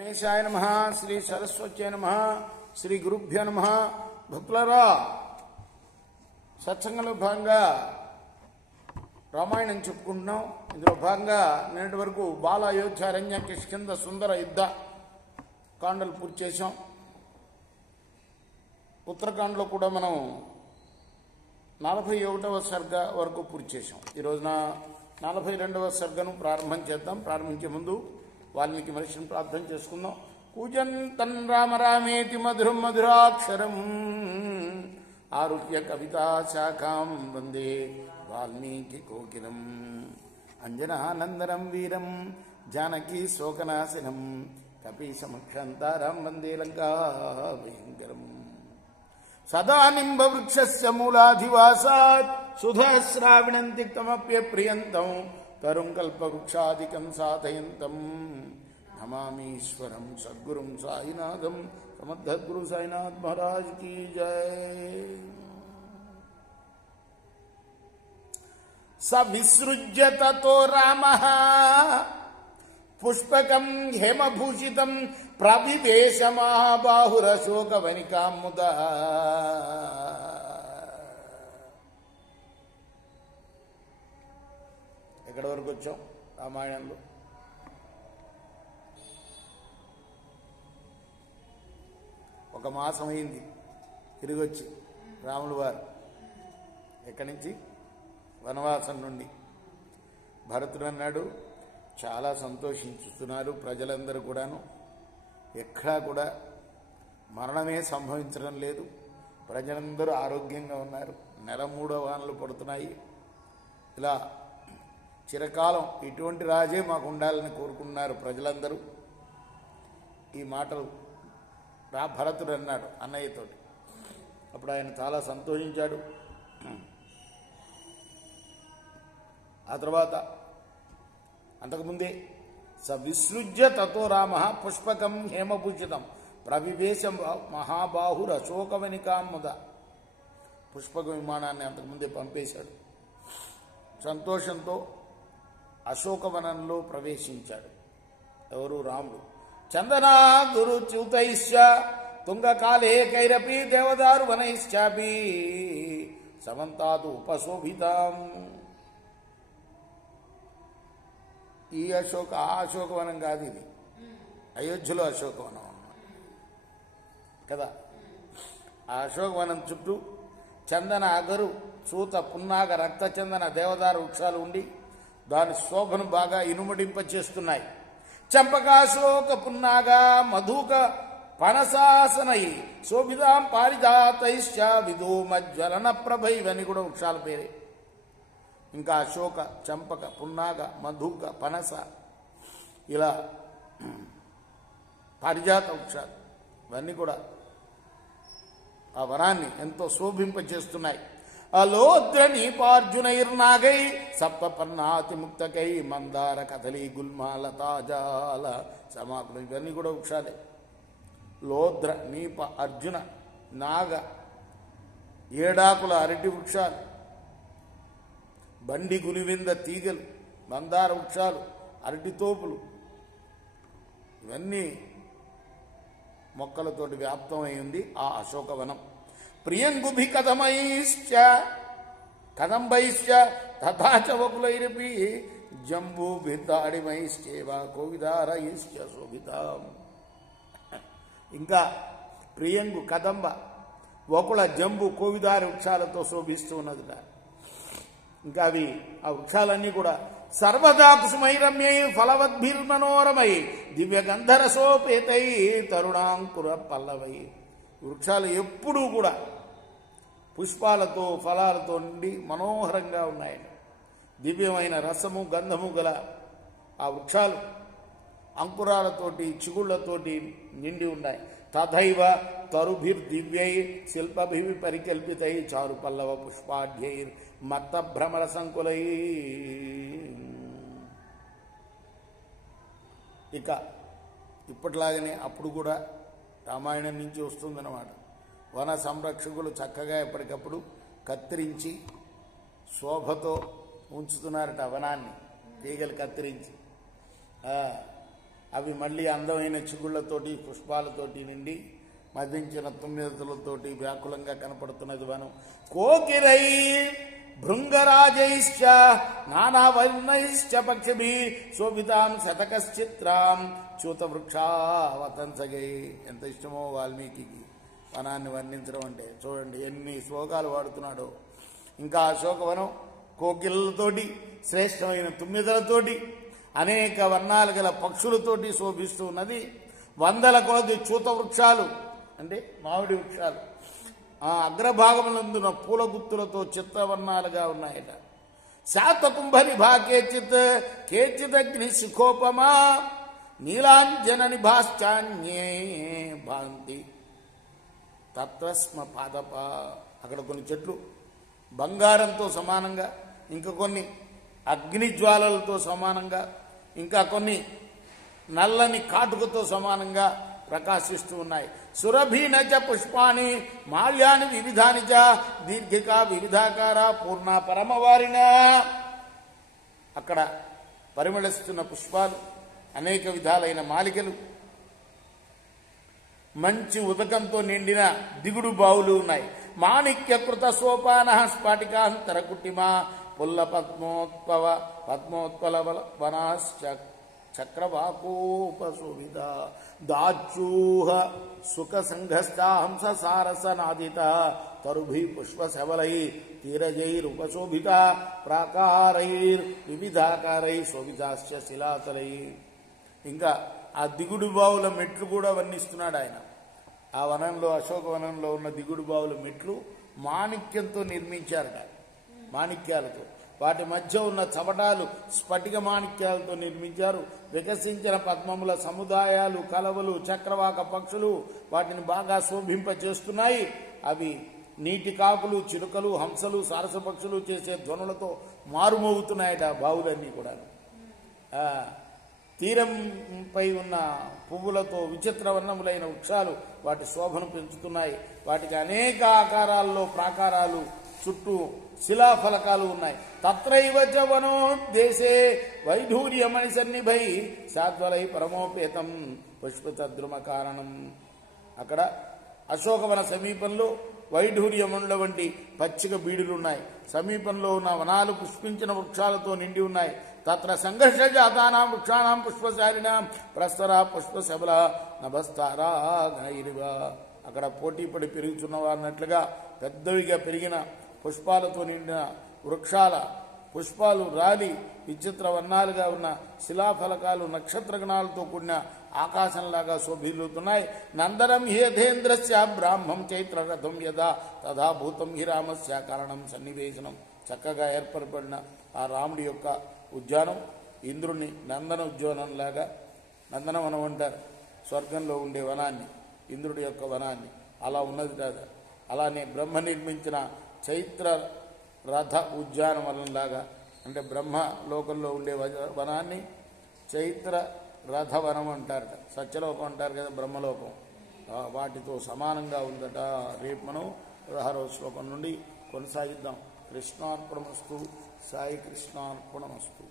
గణేశాయ నమః. శ్రీ సరస్వత్యై నమః. శ్రీ గురుభ్యో నమః. భక్తులారా, సత్సంగంలో భాగంగా రామాయణం చెప్పుకుంటున్నాం. ఇందులో భాగంగా నేటి వరకు బాల అయోధ్య అరణ్య కిష్కింధ సుందర యుద్ధ కాండలు పూర్తి చేశాం. ఉత్తరకాండలో కూడా మనం 41వ సర్గ వరకు పూర్తి చేశాం. ఈ రోజున 42వ సర్గను ప్రారంభం చేద్దాం. ప్రారంభించే ముందు వాల్మీకి మహర్షిని ప్రార్థన చేసుకుందాం. కూజంతం రామ రామేతి మధురం మధురాక్షరం ఆరుహ్య కవితా శాఖాం వందే వాల్మీకి కోకిలం అంజనానందనం వీరం జానకీ శోకనాశనం కపీశమక్షంతారం వందే లంకా భయంకరం. సదా నింబ వృక్షస్య మూలాధివాసాత్ సుధాశ్రావిణం తిక్తమప్యప్రియంతం తరుం కల్పవృక్షాదికం సాధయంతం నమామీశ్వరం సద్గురుం సాయినాథం. సమర్థద్గురు సాయినాథ్ మహారాజ్ కీ జై. స విసృజ్య తతో రామః పుష్పకం హేమభూషితం ప్రవివేశ మహాబాహురశోకవనికాం ముదా. ఎక్కడి వరకు వచ్చాం రామాయణంలో? ఒక మాసం అయింది తిరిగి వచ్చి రాములు వారు ఎక్కడి నుంచి వనవాసం నుండి. భరతుడు అన్నాడు, చాలా సంతోషించుతున్నారు ప్రజలందరూ కూడాను, ఎక్కడా కూడా మరణమే సంభవించడం లేదు, ప్రజలందరూ ఆరోగ్యంగా ఉన్నారు, నెల 3వ వానలు పడుతున్నాయి, ఇలా చిరకాలం ఇటువంటి రాజే మాకు ఉండాలని కోరుకున్నారు ప్రజలందరూ. ఈ మాటలు భరతుడు అన్నాడు అన్నయ్యతోటి. అప్పుడు ఆయన చాలా సంతోషించాడు. ఆ తర్వాత అంతకుముందే స విసృజ్య తతో రామ పుష్పకం హేమభూషితం ప్రవివేశ మహాబాహుర అశోకవనికాం ముద. పుష్పక విమానాన్ని అంతకుముందే పంపేశాడు. సంతోషంతో అశోకవనంలో ప్రవేశించాడు. ఎవరు? రాముడు. చందనా గురు చ్యుతైశ్చ తుంగకాలే కైరపి దేవదారు వనైశ్చాపి సమంతాదు ఉపశోభితాం. ఈ అశోకవనం కాదు, ఇది అయోధ్యలో అశోకవనం కదా. ఆ అశోకవనం చుట్టూ చందన అగరు సూత పున్నాగ రక్తచందన దేవదారు వృక్షాలు ఉండి దాని శోభను బాగా ఇనుమడింపచేస్తున్నాయి. చంపకాశోక పున్నాగ మధుక పనసాసనై శోభితాం పారిజాతైశ్చ విధూమజ్వలన ప్రభైవని కూడా వృక్షాల పేరే. ఇంకా అశోక, చంపక, పున్నాగ, మధుక, పనస, ఇలా పారిజాత వృక్షాలు ఇవన్నీ కూడా ఆ వనాన్ని ఎంతో శోభింపచేస్తున్నాయి. అలోద్ర నీపార్జునైర్నాగై సప్తపర్ణాతిముక్తకై మందార కదలి గుల్మాలతాజాల సమాకులు ఇవన్నీ కూడా వృక్షాలే. లోద్ర, నీప, అర్జున, నాగ, ఏడాకుల అరటి వృక్షాలు, బండి గులివింద తీగలు, మందార వృక్షాలు, అరటితోపులు ఇవన్నీ మొక్కలతోటి వ్యాప్తమై ఉంది ఆ అశోకవనం. ప్రియంగుభి కదమైశ్చ కదంబైశ్చ తథాచ వకులైరపి జంబూభిర్దాడిమైశ్చేవ కోవిదారైశ్చ శోభితాం. ఇంకా ప్రియంగు, కదంబ, వకుల, జంబు, కోవిదారి వృక్షాలతో శోభిస్తూ ఉన్నదిట. ఇంకా అవి ఆ వృక్షాలన్నీ కూడా సర్వదా కుసుమైరమ్యై ఫలవద్భిర్మనోరమై దివ్య గంధరసోపేతై తరుణాంకుర పల్లవై. వృక్షాలు ఎప్పుడూ కూడా పుష్పాలతో ఫలాలతో నిండి మనోహరంగా ఉన్నాయి. దివ్యమైన రసము గంధము గల ఆ వృక్షాలు అంకురాలతోటి చిగుళ్లతోటి నిండి ఉన్నాయి. తథైవ తరుభిర్దివ్యై శిల్పభి పరికల్పితై చారు పల్లవ పుష్పాఢ్యైర్ మత్త భ్రమర సంకులై. ఇక ఇప్పటిలాగానే అప్పుడు కూడా రామాయణం నుంచి వస్తుందన్నమాట. వన సంరక్షకులు చక్కగా ఎప్పటికప్పుడు కత్తిరించి శోభతో ఉంచుతున్నారట వనాన్ని, తీగలు కత్తిరించి. అవి మళ్ళీ అందమైన చిగుళ్లతోటి పుష్పాలతోటి నిండి మదించిన తుమ్మెదలతోటి వ్యాకులంగా కనపడుతున్నది వనం. కోకిరై భృంగరాజైశ్చ నానావర్ణైశ్చ పక్షిభి శోభితాం శతకశ్చిత్రాం చ్యూతవృక్షావతంసగై. ఎంత ఇష్టమో వాల్మీకి వనాన్ని వర్ణించడం అంటే. చూడండి ఎన్ని శ్లోకాలు వాడుతున్నాడో. ఇంకా అశోకవనం కోకిలతోటి, శ్రేష్టమైన తుమ్మెదలతోటి, అనేక వర్ణాలు గల పక్షులతోటి శోభిస్తూ ఉన్నది. వందల కొలది చ్యూత వృక్షాలు అంటే మామిడి వృక్షాలు ఆ అగ్రభాగములందున పూల గుత్తులతో చిత్రవర్ణాలుగా ఉన్నాయట. శాతకుంభనిభా కేచిత్ కేచిదగ్ని శిఖోపమా నీలాంజన నిభాశ్చాన్యే భాంతి తత్రస్మ పాదప. అక్కడ కొన్ని చెట్లు బంగారంతో సమానంగా, ఇంకా కొన్ని అగ్నిజ్వాలలతో సమానంగా, ఇంకా కొన్ని నల్లని కాటుకతో సమానంగా ప్రకాశిస్తూ ఉన్నాయి. సురభీనచ పుష్పాని మాల్యాని వివిధాని చ దీర్ఘిక వివిధాకార పూర్ణ పరమవారిన. అక్కడ పరిమళిస్తున్న పుష్పాలు, అనేక విధాలైన మాలికలు, మంచి ఉదకంతో నిండిన దిగుడు బావులు ఉన్నాయి. మాణిక్యకృత సోపాన స్ఫాటికాంతర కుట్టిమా పుల్ల పద్మోత్పల వనాశ్చ చక్రవాకోపశోభిత దాచూహ సుఖ సంఘస్థా హంస సారసనాదిత తరుభి పుష్పశవలై తీరజైరుపశోభిత ప్రాకారైర్ వివిధాకారై శోభితాశ్చ శిలాతలై. ఇంకా ఆ దిగుడు బావుల మెట్లు కూడా వర్ణిస్తున్నాడు ఆయన. ఆ వనంలో, అశోకవనంలో ఉన్న దిగుడు బావుల మెట్లు మాణిక్యంతో నిర్మించారట, మాణిక్యాలతో. వాటి మధ్య ఉన్న చమటాలు స్ఫటిక మాణిక్యాలతో నిర్మించారు. వికసించిన పద్మముల సముదాయాలు, కలవలు, చక్రవాక పక్షులు వాటిని బాగా శోభింపచేస్తున్నాయి. అవి నీటి కాకులు, చిలుకలు, హంసలు, సారస పక్షులు చేసే ధ్వనులతో మారుమోగుతున్నాయట బావులన్నీ కూడా. తీరంపై ఉన్న పువ్వులతో విచిత్ర వర్ణములైన వృక్షాలు వాటి శోభను పెంచుతున్నాయి. వాటికి అనేక ఆకారాల్లో ప్రాకారాలు, చుట్టూ శిలాఫలకాలు ఉన్నాయి. తత్రైవ చ వనోద్దేశే వైఢూర్యమణి సన్నిభై సాద్వలై పరమోపేతం పుష్పతద్రుమ కారణం. అక్కడ అశోకవన సమీపంలో వైఢూర్యముల వంటి పచ్చిక బీడులున్నాయి. సమీపంలో ఉన్న వనాలు పుష్పించిన వృక్షాలతో నిండి ఉన్నాయి. తత్ర సంఘర్ష జాతానాం వృక్షాణం పుష్పశాలినాం ప్రస్తర పుష్పశబల నభస్తారా గణైరివ. అక్కడ పోటీపడి పెరుగుతున్నవారన్నట్లుగా పెద్దవిగా పెరిగిన పుష్పాలతో నిండిన వృక్షాల పుష్పాలు రాలి విచిత్ర వర్ణాలుగా ఉన్న శిలాఫలకాలు నక్షత్రగణాలతో కూడిన ఆకాశంలాగా శోభిల్లుతున్నాయి. నందనం హ్యేంద్రస్య బ్రాహ్మం చైత్రరథం యదా తథా భూతం హి రామస్య కారణం సన్నివేశనం. చక్కగా ఏర్పరపడిన ఆ రాముడి యొక్క ఉద్యానం ఇంద్రుని నందన ఉద్యానంలాగా, నందనవనం అంటారు స్వర్గంలో ఉండే వనాన్ని, ఇంద్రుడి యొక్క వనాన్ని. అలా ఉన్నది కాదు. అలానే బ్రహ్మ నిర్మించిన చైత్ర రథ ఉద్యానవనంలాగా, అంటే బ్రహ్మ లోకంలో ఉండే వనాన్ని చైత్ర రథవనం అంటారట. సత్యలోకం అంటారు కదా బ్రహ్మలోకం, వాటితో సమానంగా ఉందట. రేపు మనం 16వ శ్లోకం నుండి కొనసాగిద్దాం. కృష్ణార్పణమస్తు. సాయి కృష్ణార్పణమస్తు.